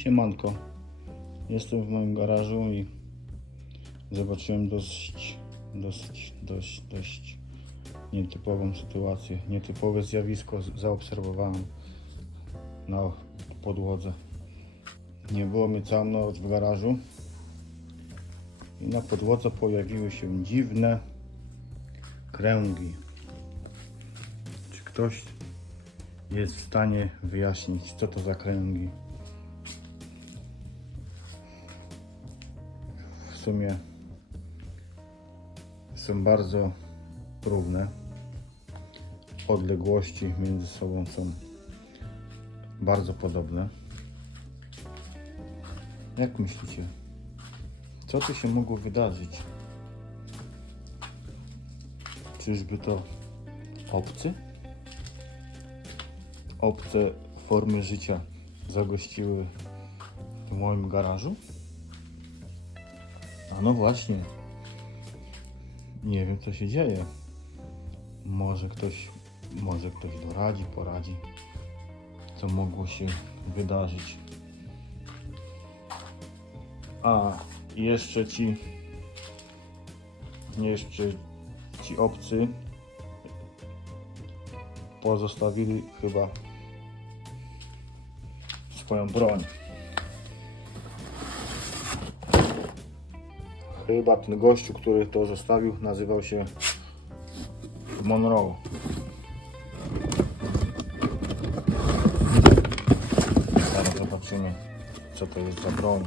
Siemanko. Jestem w moim garażu i zobaczyłem dość, dość, dość, dość nietypową sytuację. Nietypowe zjawisko zaobserwowałem na podłodze. Nie było mnie całą noc w garażu i na podłodze pojawiły się dziwne kręgi. Czy ktoś jest w stanie wyjaśnić, co to za kręgi? Sumie są bardzo równe. Odległości między sobą są bardzo podobne. Jak myślicie? Co tu się mogło wydarzyć? Czyżby to obcy? Obce formy życia zagościły w moim garażu? A no właśnie. Nie wiem co się dzieje. Może ktoś, może ktoś doradzi, poradzi, co mogło się wydarzyć. A jeszcze ci, jeszcze ci obcy pozostawili chyba swoją broń. Chyba ten gościu, który to zostawił, nazywał się Monroe. Zaraz zobaczymy, co to jest za broń.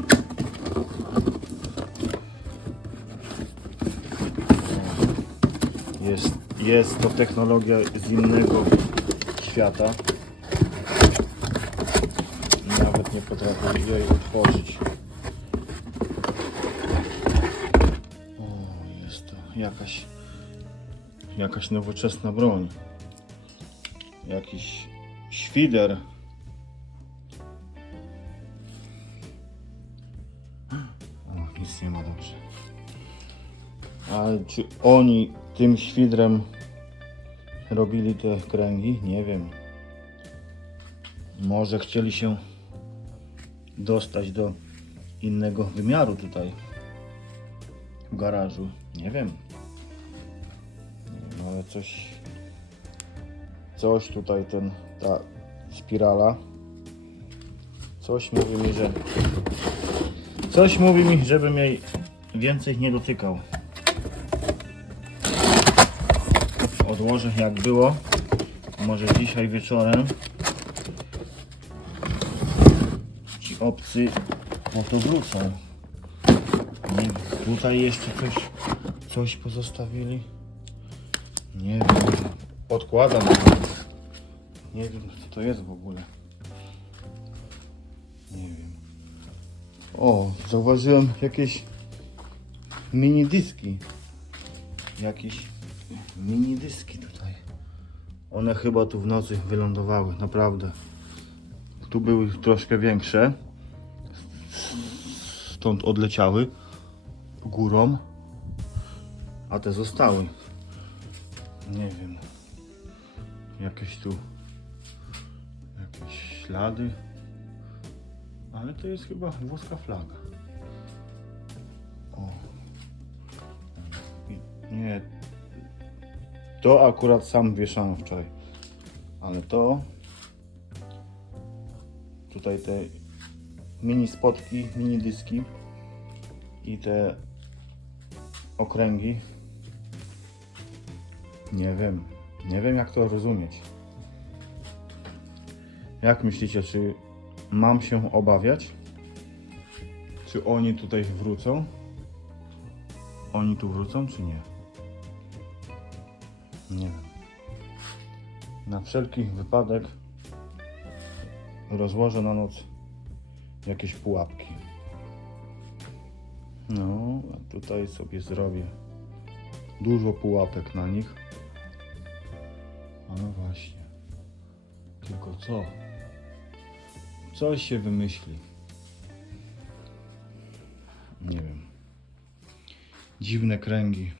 Jest, jest to technologia z innego świata. Nawet nie potrafię jej otworzyć. Jakaś jakaś nowoczesna broń. Jakiś świder. O, nic nie ma dobrze. Ale czy oni tym świdrem robili te kręgi? Nie wiem. Może chcieli się dostać do innego wymiaru tutaj garażu. Nie wiem. Wiem, ale coś coś tutaj ten ta spirala coś mówi mi, że coś mówi mi, żebym jej więcej nie dotykał. Odłożę jak było. Może dzisiaj wieczorem ci obcy po to wrócą. Nie, tutaj jeszcze coś, coś pozostawili. Nie wiem. Odkładam. Nie wiem co to jest w ogóle. Nie wiem. O, zauważyłem jakieś mini dyski. Jakieś mini dyski tutaj. One chyba tu w nocy wylądowały, naprawdę. Tu były troszkę większe. Stąd odleciały górą. A te zostały. Nie wiem. Jakieś tu jakieś ślady. Ale to jest chyba włoska flaga. O. Nie. To akurat sam wieszałem wczoraj. Ale to tutaj te mini spotki, mini dyski i te okręgi. Nie wiem. Nie wiem jak to rozumieć. Jak myślicie, czy mam się obawiać? Czy oni tutaj wrócą? Oni tu wrócą, czy nie? Nie wiem. Na wszelki wypadek rozłożę na noc jakieś pułapki. No, a tutaj sobie zrobię dużo pułapek na nich. A no właśnie. Tylko co? Coś się wymyśli. Nie wiem. Dziwne kręgi.